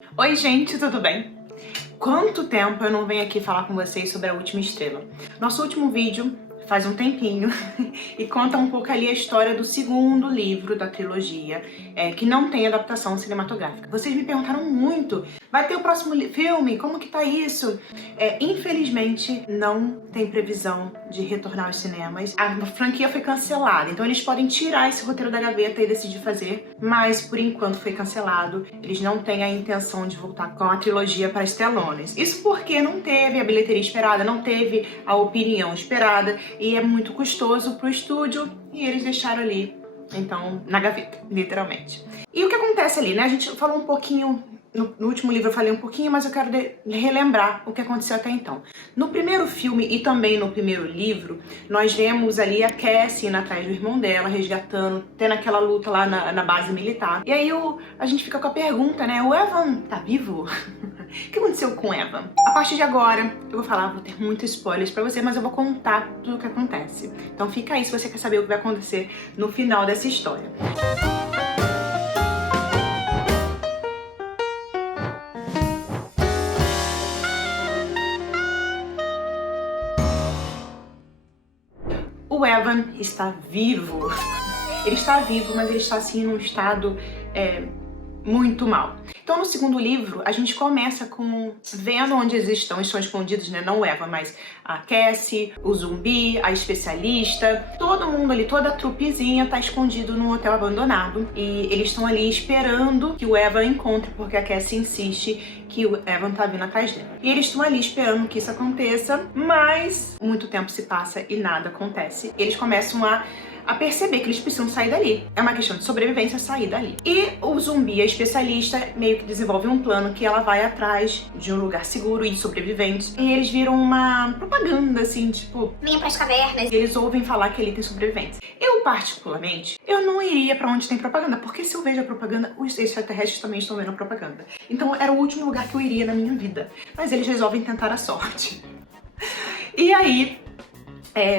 Oi gente, tudo bem? Quanto tempo eu não venho aqui falar com vocês sobre A Última Estrela? Nosso último vídeo faz um tempinho e conta um pouco ali a história do segundo livro da trilogia, que não tem adaptação cinematográfica. Vocês me perguntaram muito, vai ter o próximo filme? Como que tá isso? Infelizmente não tem previsão de retornar aos cinemas. A franquia foi cancelada, então eles podem tirar esse roteiro da gaveta e decidir fazer, mas por enquanto foi cancelado. Eles não têm a intenção de voltar com a trilogia para as telonas. Isso porque não teve a bilheteria esperada, não teve a opinião esperada, e é muito custoso pro estúdio, e eles deixaram ali, então, na gaveta, literalmente. E o que acontece ali, né? A gente falou um pouquinho, no último livro eu falei um pouquinho, mas eu quero relembrar o que aconteceu até então. No primeiro filme e também no primeiro livro, nós vemos ali a Cassie indo atrás do irmão dela, resgatando, tendo aquela luta lá na base militar. E aí a gente fica com a pergunta, né? O Evan tá vivo? O que aconteceu com Evan? A partir de agora, eu vou ter muitos spoilers pra você, mas eu vou contar tudo o que acontece. Então fica aí se você quer saber o que vai acontecer no final dessa história. O Evan está vivo. Ele está vivo, mas ele está assim num estado muito mal. Então no segundo livro, a gente começa vendo onde eles estão escondidos, né? Não o Evan, mas a Cassie, o zumbi, a especialista, todo mundo ali, toda a trupezinha tá escondido num hotel abandonado. E eles estão ali esperando que o Evan encontre, porque a Cassie insiste que o Evan tá vindo atrás dela. E eles estão ali esperando que isso aconteça, mas muito tempo se passa e nada acontece. Eles começam a perceber que eles precisam sair dali. É uma questão de sobrevivência sair dali. E o zumbi, a especialista, meio que desenvolve um plano que ela vai atrás de um lugar seguro e de sobreviventes. E eles viram uma propaganda, assim, tipo, Venha pras cavernas. e eles ouvem falar que ali tem sobreviventes. Eu, particularmente, eu não iria pra onde tem propaganda, porque se eu vejo a propaganda, os extraterrestres também estão vendo a propaganda. Então era o último lugar que eu iria na minha vida. Mas eles resolvem tentar a sorte. E aí,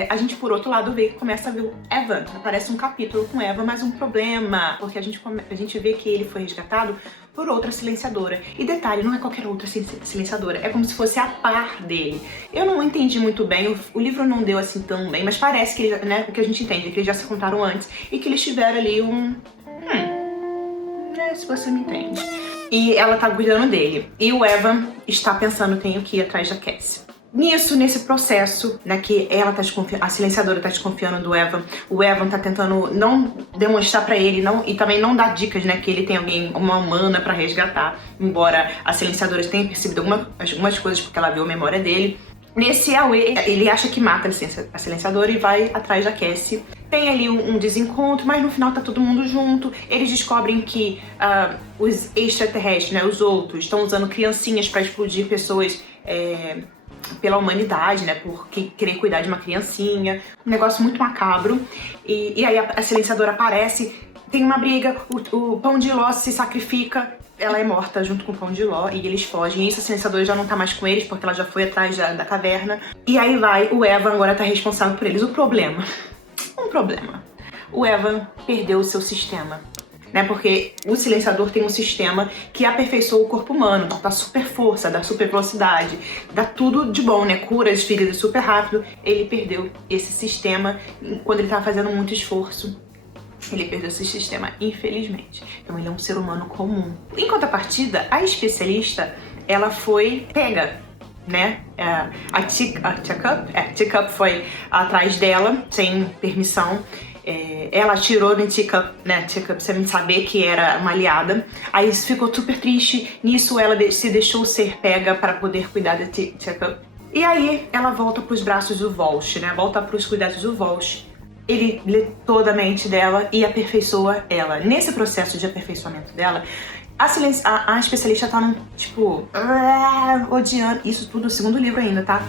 a gente, por outro lado, começa a ver o Evan. Aparece um capítulo com Evan, mas um problema, porque a gente vê que ele foi resgatado por outra silenciadora. E detalhe, não é qualquer outra silenciadora, é como se fosse a par dele. Eu não entendi muito bem, o livro não deu assim tão bem, mas parece que, né, o que a gente entende é que eles já se contaram antes e que eles tiveram ali se você me entende. E ela tá cuidando dele. E o Evan está pensando, tenho que ir atrás da Cassie. Nesse processo, né, que ela tá a silenciadora tá desconfiando do Evan, o Evan tá tentando não demonstrar pra ele, e também não dar dicas, né, que ele tem uma humana pra resgatar, embora a silenciadora tenha percebido algumas coisas porque ela viu a memória dele. Nesse Aue, ele acha que mata a silenciadora e vai atrás da Cassie. Tem ali um desencontro, mas no final tá todo mundo junto. Eles descobrem que os extraterrestres, né, os outros, estão usando criancinhas pra explodir pessoas pela humanidade, né, por querer cuidar de uma criancinha, um negócio muito macabro. E aí a silenciadora aparece, tem uma briga, o Pão de Ló se sacrifica, ela é morta junto com o Pão de Ló e eles fogem. E isso a silenciadora já não tá mais com eles, porque ela já foi atrás da caverna. E aí o Evan agora tá responsável por eles. O problema, o Evan perdeu o seu sistema, né? Porque o silenciador tem um sistema que aperfeiçoa o corpo humano, dá super força, dá super velocidade, dá tudo de bom, né? Cura as feridas super rápido. Ele perdeu esse sistema quando ele tava fazendo muito esforço. Ele perdeu esse sistema, infelizmente. Então ele é um ser humano comum. Em contrapartida, a especialista, ela foi pega, né? A Teacup foi atrás dela, sem permissão. Ela atirou no Teacup, né? Teacup sem saber que era uma aliada. Aí ficou super triste. Nisso ela se deixou ser pega para poder cuidar da Teacup. E aí ela volta pros braços do Walsh, né? Volta pros cuidados do Walsh. Ele lê toda a mente dela e aperfeiçoa ela. Nesse processo de aperfeiçoamento dela, a especialista tá num, tipo, odiando. Isso tudo no segundo livro ainda, tá?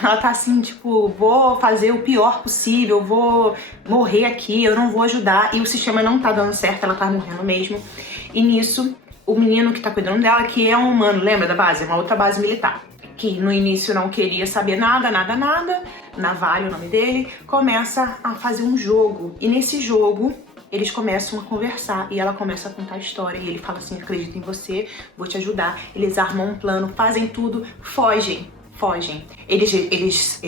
Ela tá assim, tipo, vou fazer o pior possível, vou morrer aqui, eu não vou ajudar. E o sistema não tá dando certo, ela tá morrendo mesmo. E nisso, o menino que tá cuidando dela, que é um humano, lembra da base? É uma outra base militar. que no início não queria saber nada, Navalha, o nome dele, começa a fazer um jogo. E nesse jogo, eles começam a conversar e ela começa a contar a história. E ele fala assim, acredito em você, vou te ajudar. Eles armam um plano, fazem tudo, fogem. Eles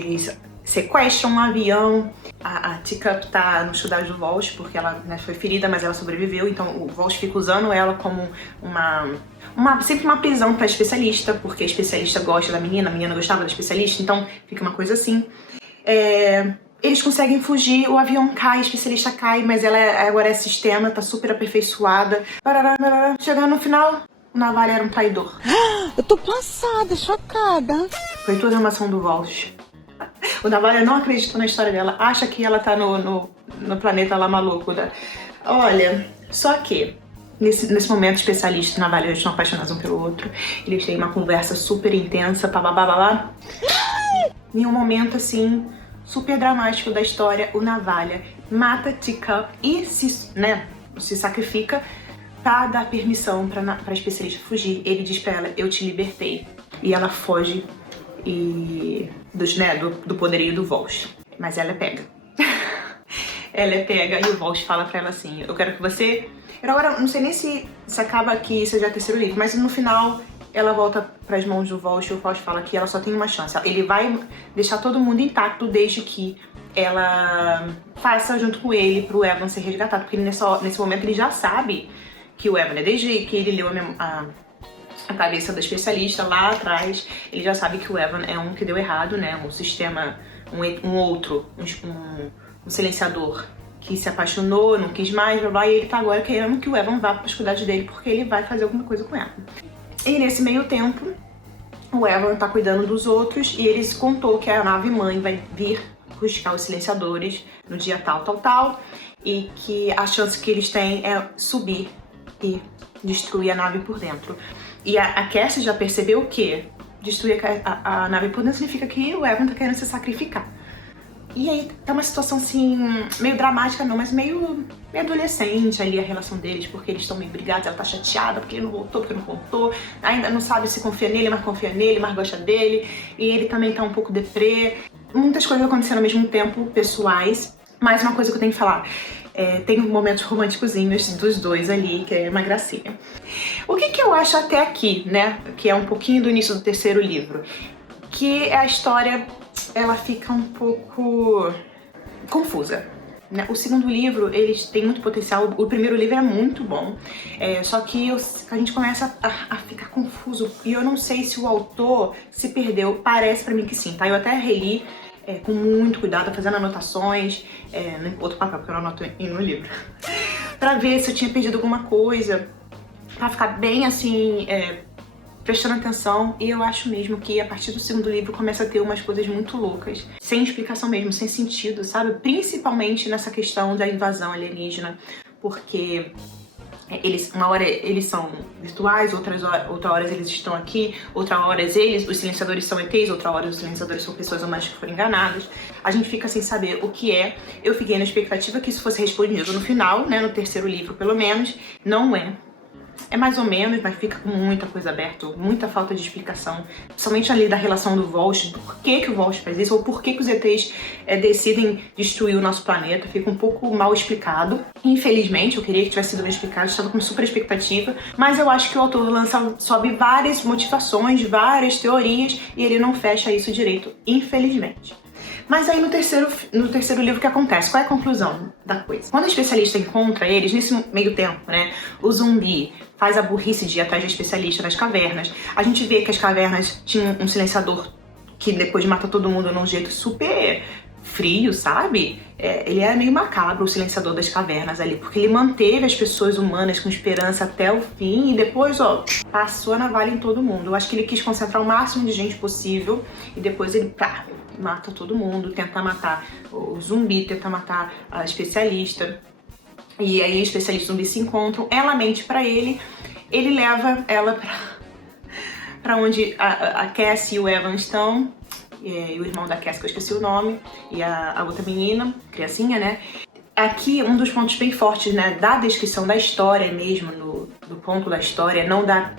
sequestram um avião. A Teacup tá no estudar do Walsh, porque ela, né, foi ferida, mas ela sobreviveu. Então o Walsh fica usando ela como sempre uma prisão pra especialista, porque a especialista gosta da menina, a menina gostava da especialista, então fica uma coisa assim. Eles conseguem fugir, o avião cai, a especialista cai, mas ela agora é sistema, tá super aperfeiçoada. Chegando no final, o Navalha era um traidor. Eu tô passada, chocada. Foi toda a armação do Walsh. O Navalha não acreditou na história dela, acha que ela tá no planeta lá maluco. Né? Olha, só que nesse momento, o especialista e o Navalha estão apaixonados um pelo outro. Eles têm uma conversa super intensa, babá. Em um momento assim, super dramático da história, o Navalha mata Teacup e se sacrifica pra dar permissão pra especialista fugir. Ele diz pra ela, eu te libertei. E ela foge do poderio do Walsh. Mas ela é pega. Ela é pega e o Walsh fala pra ela assim, eu quero que você... Agora, não sei nem se acaba aqui, se já é o terceiro livro, mas no final ela volta pras mãos do Walsh e o Walsh fala que ela só tem uma chance. Ele vai deixar todo mundo intacto desde que ela faça junto com ele pro Evan ser resgatado. Porque nesse momento ele já sabe que o Evan é desde que ele leu a cabeça da especialista lá atrás, ele já sabe que o Evan é um que deu errado, né? Um sistema, um silenciador que se apaixonou, não quis mais, blá, blá, e ele tá agora querendo que o Evan vá pros cuidados dele porque ele vai fazer alguma coisa com ela. E nesse meio tempo, o Evan tá cuidando dos outros e eles contou que a nave-mãe vai vir buscar os silenciadores no dia tal, e que a chance que eles têm é subir e destruir a nave por dentro. E a Cassie já percebeu que destruir a nave por dentro significa que o Evan tá querendo se sacrificar. E aí tá uma situação assim, meio dramática não, mas meio adolescente ali a relação deles, porque eles estão meio brigados, ela tá chateada porque ele não voltou, porque não contou, ainda não sabe se confia nele, mas gosta dele, e ele também tá um pouco deprê. Muitas coisas acontecendo ao mesmo tempo, pessoais, mas uma coisa que eu tenho que falar, tem momentos românticozinhos dos dois ali, que é uma gracinha. O que eu acho até aqui, né, que é um pouquinho do início do terceiro livro, que a história, ela fica um pouco confusa. Né? O segundo livro, eles têm muito potencial, o primeiro livro é muito bom, só que a gente começa a ficar confuso, e eu não sei se o autor se perdeu, parece pra mim que sim, tá? Eu até reli com muito cuidado, fazendo anotações, no outro papel, porque eu não anoto no livro, pra ver se eu tinha perdido alguma coisa, pra ficar bem assim, prestando atenção, e eu acho mesmo que a partir do segundo livro começa a ter umas coisas muito loucas, sem explicação mesmo, sem sentido, sabe? Principalmente nessa questão da invasão alienígena, porque uma hora eles são virtuais, outra hora eles estão aqui, outra hora os silenciadores são ETs, outra hora os silenciadores são pessoas humanas que foram enganadas. A gente fica sem saber o que é. Eu fiquei na expectativa que isso fosse respondido no final, né, no terceiro livro pelo menos. Não é. É mais ou menos, mas fica com muita coisa aberta, muita falta de explicação. Principalmente ali da relação do Walsh, por que o Walsh faz isso, ou por que os ETs decidem destruir o nosso planeta. Fica um pouco mal explicado. Infelizmente, eu queria que tivesse sido bem explicado, estava com super expectativa. Mas eu acho que o autor sobe várias motivações, várias teorias, e ele não fecha isso direito, infelizmente. Mas aí no terceiro livro o que acontece? Qual é a conclusão da coisa? Quando o especialista encontra eles, nesse meio tempo, né, o zumbi faz a burrice de ir atrás do especialista nas cavernas. A gente vê que as cavernas tinham um silenciador que depois mata todo mundo num jeito super frio, sabe? Ele era meio macabro, o silenciador das cavernas ali, porque ele manteve as pessoas humanas com esperança até o fim e depois, passou a navalha em todo mundo. Eu acho que ele quis concentrar o máximo de gente possível e depois ele, mata todo mundo, tenta matar o zumbi, tenta matar a especialista. E aí o especialista e o zumbi se encontram, ela mente pra ele leva ela pra onde a Cassie e o Evan estão, e o irmão da Cassie, que eu esqueci o nome, e a outra menina, criancinha, né? Aqui, um dos pontos bem fortes, né, da descrição da história mesmo, do ponto da história, não da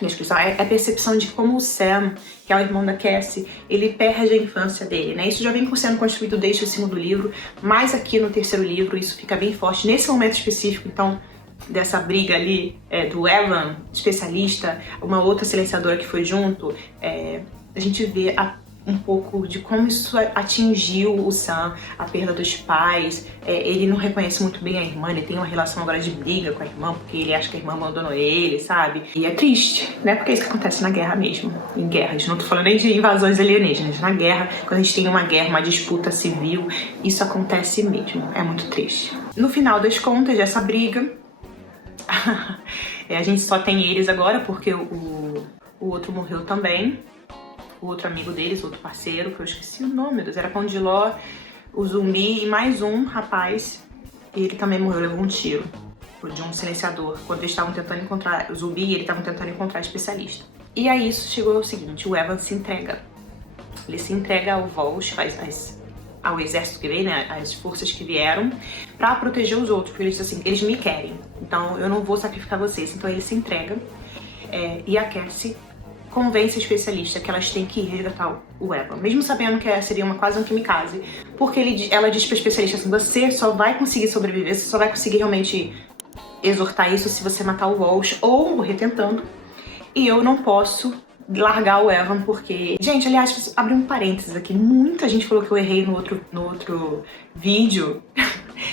minha descrição, é a percepção de como o Sam, que é o irmão da Cassie, ele perde a infância dele, né? Isso já vem sendo construído desde o segundo livro, mas aqui no terceiro livro isso fica bem forte. Nesse momento específico, então, dessa briga ali, do Evan, especialista, uma outra silenciadora que foi junto, a gente vê um pouco de como isso atingiu o Sam, a perda dos pais. Ele não reconhece muito bem a irmã, ele tem uma relação agora de briga com a irmã, porque ele acha que a irmã abandonou ele, sabe? E é triste, né? Porque é isso que acontece na guerra mesmo, em guerras. Não tô falando nem de invasões alienígenas, na guerra, quando a gente tem uma guerra, uma disputa civil, isso acontece mesmo, é muito triste. No final das contas dessa briga, a gente só tem eles agora, porque o outro morreu também. O outro amigo deles, outro parceiro, que eu esqueci o nome, era Pão de Ló, o zumbi e mais um rapaz. E ele também morreu, levou um tiro de um silenciador, quando eles estavam tentando encontrar o zumbi e eles estavam tentando encontrar especialista. E aí isso chegou ao seguinte, o Evan se entrega. Ele se entrega ao Volsh, ao exército que veio, né, as forças que vieram, pra proteger os outros, porque ele disse assim, eles me querem, então eu não vou sacrificar vocês. Então ele se entrega, e a Cassie convence a especialista que elas têm que ir resgatar o Evan, mesmo sabendo que seria quase um kamikaze, porque ela diz pra especialista assim, você só vai conseguir sobreviver, você só vai conseguir realmente exortar isso se você matar o Volsh ou morrer tentando, e eu não posso largar o Evan porque... Gente, aliás, abri um parênteses aqui, muita gente falou que eu errei no outro vídeo,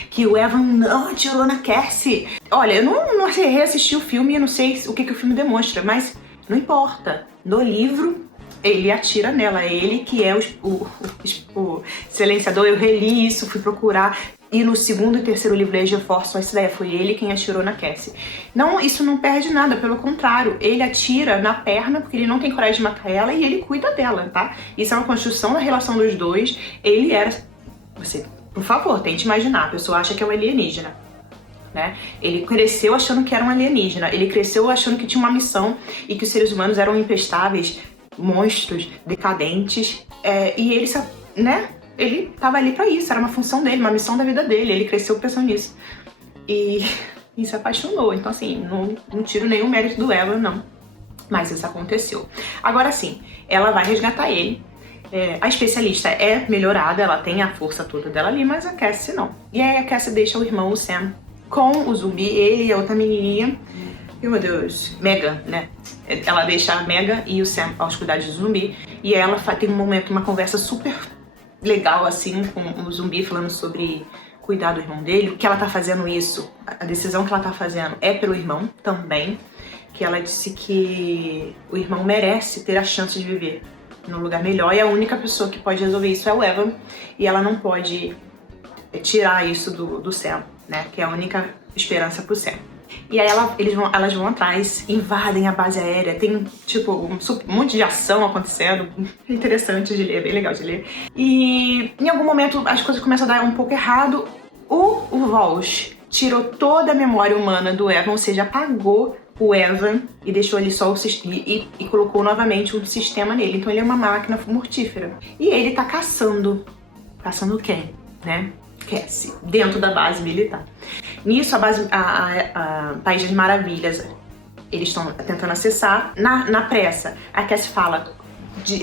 que o Evan não atirou na Cassie. Olha, eu não reassisti o filme e não sei o que o filme demonstra, mas não importa. No livro, ele atira nela, ele que é o silenciador. Eu reli isso, fui procurar, e no segundo e terceiro livro eles reforçam essa ideia, foi ele quem atirou na Cassie. Não, isso não perde nada, pelo contrário, ele atira na perna porque ele não tem coragem de matar ela e ele cuida dela, tá? Isso é uma construção da relação dos dois. Ele era... Você, por favor, tente imaginar, a pessoa acha que é um alienígena, né? Ele cresceu achando que era um alienígena, ele cresceu achando que tinha uma missão e que os seres humanos eram imprestáveis, monstros, decadentes, e ele, né? Ele tava ali pra isso, era uma função dele, uma missão da vida dele, ele cresceu pensando nisso. E se apaixonou, então assim, não tiro nenhum mérito do Evan, não. Mas isso aconteceu. Agora sim, ela vai resgatar ele. A especialista é melhorada, ela tem a força toda dela ali, mas a Cassie não. E aí a Cassie deixa o irmão, o Sam, com o zumbi, ele e a outra menininha, e meu Deus, Megan, né? Ela deixa a Megan e o Sam aos cuidados do zumbi, e ela tem um momento, uma conversa super legal, assim, com o zumbi, falando sobre cuidar do irmão dele, o que ela tá fazendo isso, a decisão que ela tá fazendo é pelo irmão também, que ela disse que o irmão merece ter a chance de viver num lugar melhor, e a única pessoa que pode resolver isso é o Evan, e ela não pode tirar isso do Sam, né, que é a única esperança pro Sam. E aí elas vão atrás, invadem a base aérea, tem tipo um monte de ação acontecendo, é interessante de ler, é bem legal de ler. E em algum momento as coisas começam a dar um pouco errado, o Volsh tirou toda a memória humana do Evan, ou seja, apagou o Evan e deixou ali só o sistema, e colocou novamente um sistema nele, então ele é uma máquina mortífera. E ele tá caçando quem, né? Cassie, dentro da base militar. Nisso, a País das Maravilhas, eles estão tentando acessar. Na pressa, a Cassie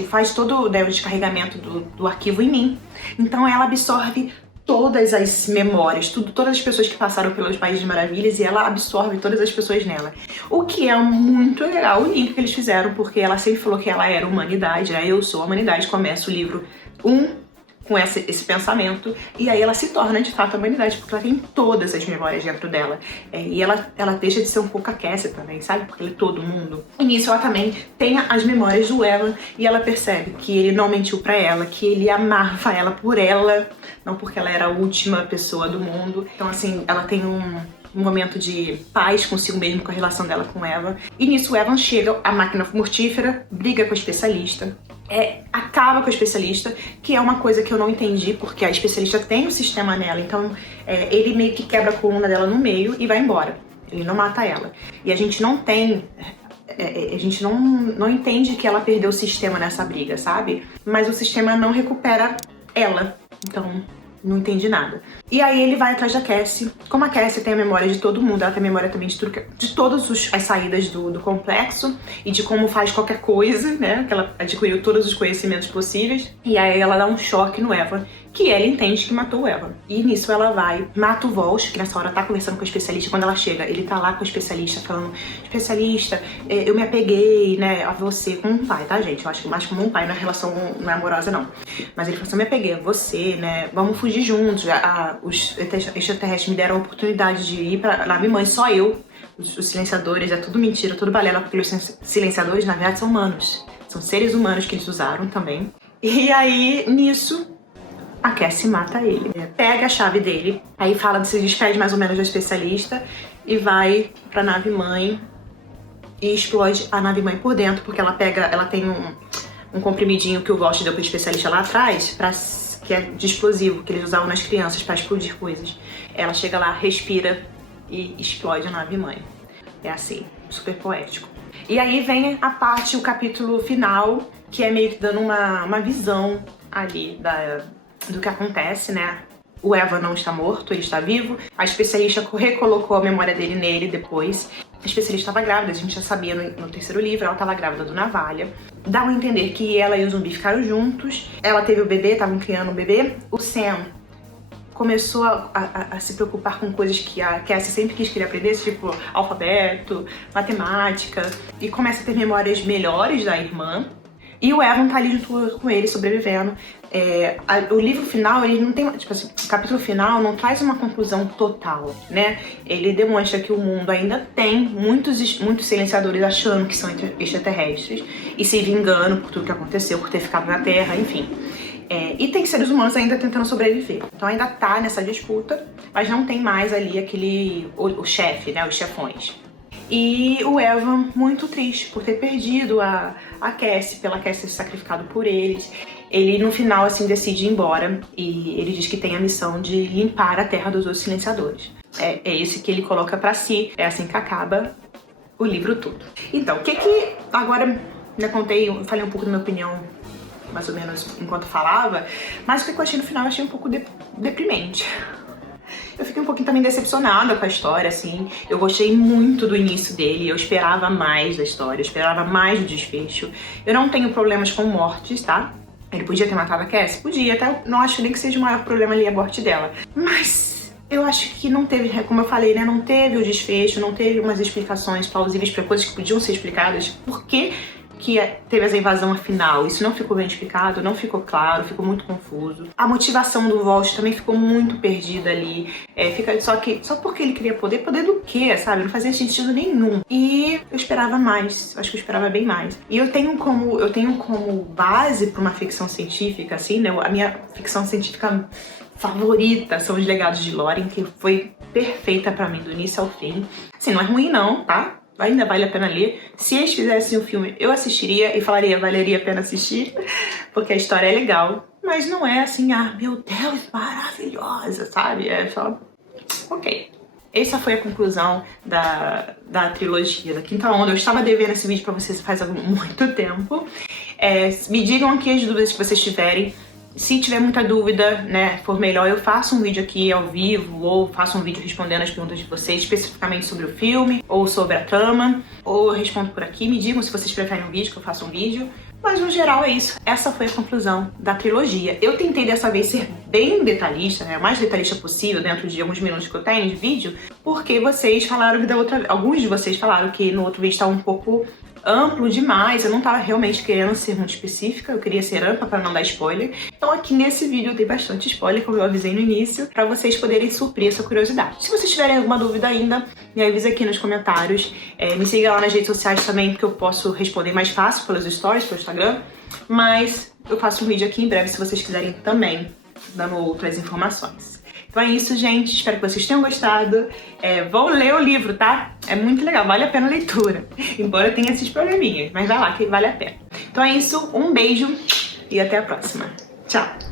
faz todo o descarregamento do arquivo em mim. Então ela absorve todas as memórias, todas as pessoas que passaram pelos Países das Maravilhas, e ela absorve todas as pessoas nela. O que é muito legal, o link que eles fizeram, porque ela sempre falou que ela era humanidade, né? Eu sou a humanidade, começa o livro 1 com esse pensamento, e aí ela se torna de fato a humanidade, porque ela tem todas as memórias dentro dela. E ela deixa de ser um pouco a Cassie também, sabe? Porque ela é todo mundo. E nisso ela também tem as memórias do Evan, e ela percebe que ele não mentiu pra ela, que ele amava ela por ela, não porque ela era a última pessoa do mundo. Então assim, ela tem um momento de paz consigo mesmo, com a relação dela com o Evan. E nisso o Evan chega, a máquina mortífera, briga com a especialista, acaba com a especialista, que é uma coisa que eu não entendi, porque a especialista tem um sistema nela, então ele meio que quebra a coluna dela no meio e vai embora. Ele não mata ela. E a gente não tem... a gente não entende que ela perdeu o sistema nessa briga, sabe? Mas o sistema não recupera ela. Então, Não entendi nada. E aí ele vai atrás da Cassie. Como a Cassie tem a memória de todo mundo, ela tem a memória também de tudo, de todas as saídas do complexo e de como faz qualquer coisa, né? Que ela adquiriu todos os conhecimentos possíveis. E aí ela dá um choque no Evan, que ela entende que matou o Evan. E nisso ela vai, mata o Walsh, que nessa hora tá conversando com o especialista. Quando ela chega, ele tá lá com o especialista falando: especialista, eu me apeguei, né, a você como um pai, tá, gente? Eu acho que mais como um pai, não é relação não é amorosa, não. Mas ele falou assim: eu me apeguei a você, né, vamos fugir juntos. Os extraterrestres me deram a oportunidade de ir pra nave mãe, só eu. Os silenciadores, é tudo mentira, tudo balela, porque os silenciadores, na verdade, são humanos. São seres humanos que eles usaram também. E aí, nisso, a Cassie mata ele. Pega a chave dele, aí fala, se despede mais ou menos do especialista e vai pra nave-mãe e explode a nave-mãe por dentro, porque ela tem um comprimidinho que o Walsh deu pro especialista lá atrás, que é de explosivo, que eles usavam nas crianças pra explodir coisas. Ela chega lá, respira e explode a nave-mãe. É assim, super poético. E aí vem a parte, o capítulo final, que é meio que dando uma visão ali do que acontece, né? O Evan não está morto, ele está vivo. A especialista recolocou a memória dele nele depois. A especialista estava grávida, a gente já sabia no terceiro livro, ela estava grávida do Navalha. Dá a entender que ela e o zumbi ficaram juntos. Ela teve o bebê, estavam criando o bebê. O Sam começou a se preocupar com coisas que a Cassie sempre quis que ele aprendesse, tipo alfabeto, matemática. E começa a ter memórias melhores da irmã. E o Evan tá ali junto com ele, sobrevivendo. O livro final, ele não tem, tipo assim, o capítulo final não traz uma conclusão total, né? Ele demonstra que o mundo ainda tem muitos silenciadores achando que são extraterrestres e se vingando por tudo que aconteceu, por ter ficado na Terra, enfim. E tem seres humanos ainda tentando sobreviver. Então ainda tá nessa disputa, mas não tem mais ali o chefe, né? Os chefões. E o Evan muito triste por ter perdido a Cassie, pela Cassie ser sacrificado por eles. Ele no final assim decide ir embora e ele diz que tem a missão de limpar a terra dos outros silenciadores. É esse que ele coloca pra si, é assim que acaba o livro todo. Então, o que agora, né, falei um pouco da minha opinião, mais ou menos enquanto falava, mas o que eu achei no final, eu achei um pouco deprimente. Eu fiquei um pouquinho também decepcionada com a história, assim. Eu gostei muito do início dele, eu esperava mais da história, eu esperava mais do desfecho. Eu não tenho problemas com mortes, tá? Ele podia ter matado a Cassie? Podia, até não acho nem que seja o maior problema ali a morte dela. Mas eu acho que não teve, como eu falei, né? Não teve o desfecho, não teve umas explicações plausíveis para coisas que podiam ser explicadas. Por que teve essa invasão afinal? Isso não ficou bem explicado, não ficou claro, ficou muito confuso. A motivação do Walsh também ficou muito perdida ali. Só porque ele queria poder do quê, sabe? Não fazia sentido nenhum. E eu esperava mais, acho que eu esperava bem mais. E eu tenho como base para uma ficção científica, assim, né? A minha ficção científica favorita são Os Legados de Lórien, que foi perfeita pra mim do início ao fim. Assim, não é ruim não, tá? Ainda vale a pena ler. Se eles fizessem o filme, eu assistiria e falaria, valeria a pena assistir, porque a história é legal. Mas não é assim, meu Deus, maravilhosa, sabe? É só... ok. Essa foi a conclusão da trilogia da Quinta Onda. Eu estava devendo esse vídeo pra vocês faz muito tempo. Me digam aqui as dúvidas que vocês tiverem. Se tiver muita dúvida, né, for melhor, eu faço um vídeo aqui ao vivo ou faço um vídeo respondendo as perguntas de vocês, especificamente sobre o filme ou sobre a trama, ou eu respondo por aqui. Me digam se vocês preferem um vídeo, que eu faça um vídeo. Mas no geral é isso. Essa foi a conclusão da trilogia. Eu tentei dessa vez ser bem detalhista, né, o mais detalhista possível dentro de alguns minutos que eu tenho de vídeo, porque vocês falaram que alguns de vocês falaram que no outro vídeo estava um pouco amplo demais, eu não tava realmente querendo ser muito específica, eu queria ser ampla pra não dar spoiler. Então aqui nesse vídeo eu dei bastante spoiler, como eu avisei no início, pra vocês poderem suprir essa curiosidade. Se vocês tiverem alguma dúvida ainda, me avisa aqui nos comentários. Me siga lá nas redes sociais também, porque eu posso responder mais fácil pelos stories, pelo Instagram. Mas eu faço um vídeo aqui em breve, se vocês quiserem também, dando outras informações. Então é isso, gente. Espero que vocês tenham gostado. Vão ler o livro, tá? É muito legal, vale a pena a leitura. Embora tenha esses probleminhas, mas vai lá que vale a pena. Então é isso, um beijo e até a próxima. Tchau!